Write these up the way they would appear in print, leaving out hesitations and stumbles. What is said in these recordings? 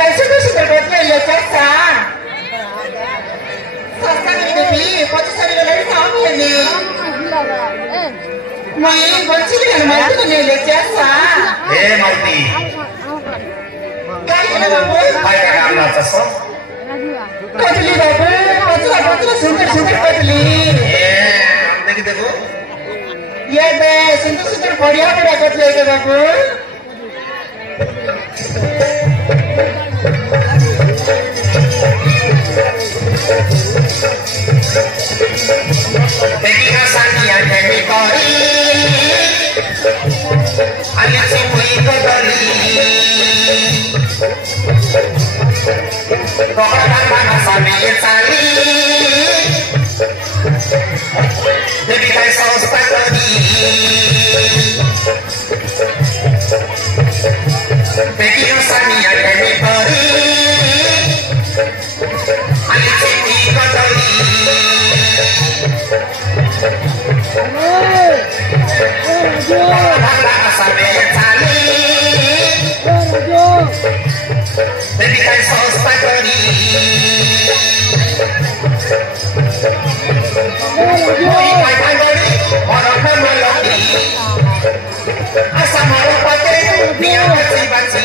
कैसे कैसे berbuatnya ya Cesa. Sasa ini bi, kau tu sari lagi tahu ni. Mai, bocil kan mati kan ya Cesa. Mati. Kau ini babu. Hai kakak anak Cesa. Kau babu, kau sunter kau देखी देखो ये बे सुंदर बढ़िया कट लेके बाबू देखिएगा सानिया कहने कोई अली से कोई कदली पकड़ा खाना सामने ये साली देखिएगा संस्था करी देखिएगा सानिया कहने कोई अली से कोई कदली Dedikai sosta kari Moi kai kai gori Orang melodi Asa maro pate Dia baci-baci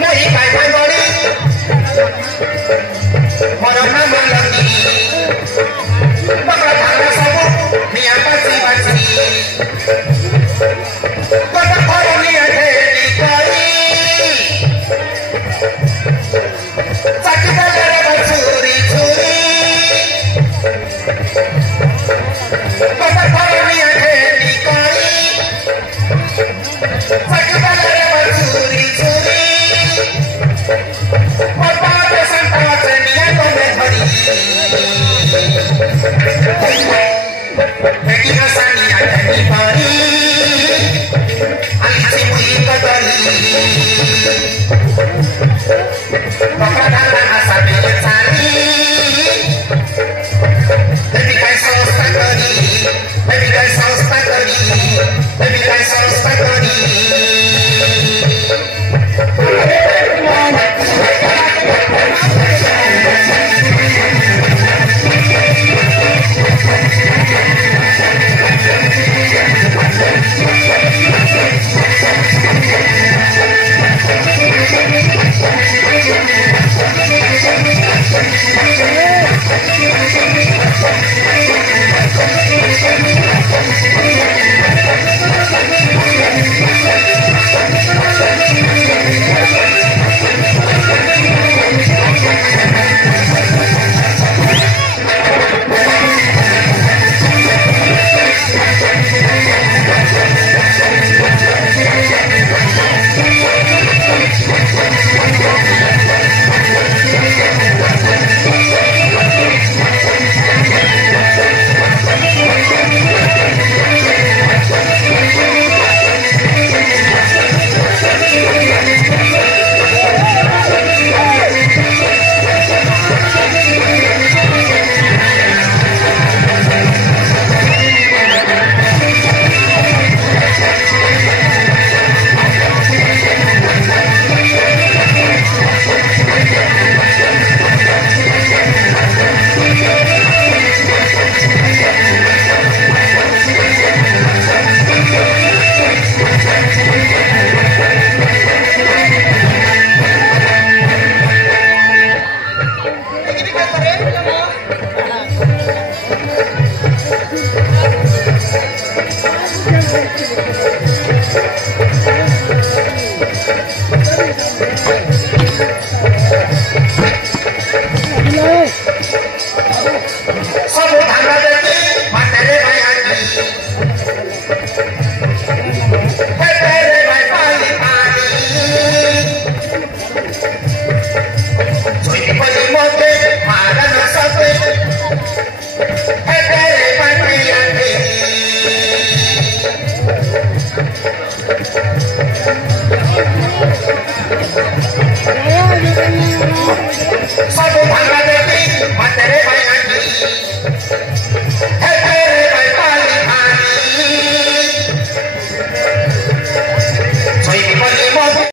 Moi kai kai gori Orang melodi Bakal tanah sabu Dia baci-baci Kota koroni ade dikari Sakit agar bercuri-curi Kota koroni ade dikari Sakit agar bercuri-curi Kota pesan kawasan yang kondekori Bagi rasanya ada di pari Alisi mui kadali Pakadana asabi yetsari Baby guys sauce takari Baby guys sauce takari Baby guys sauce takari Satu bangga detik, materi banyak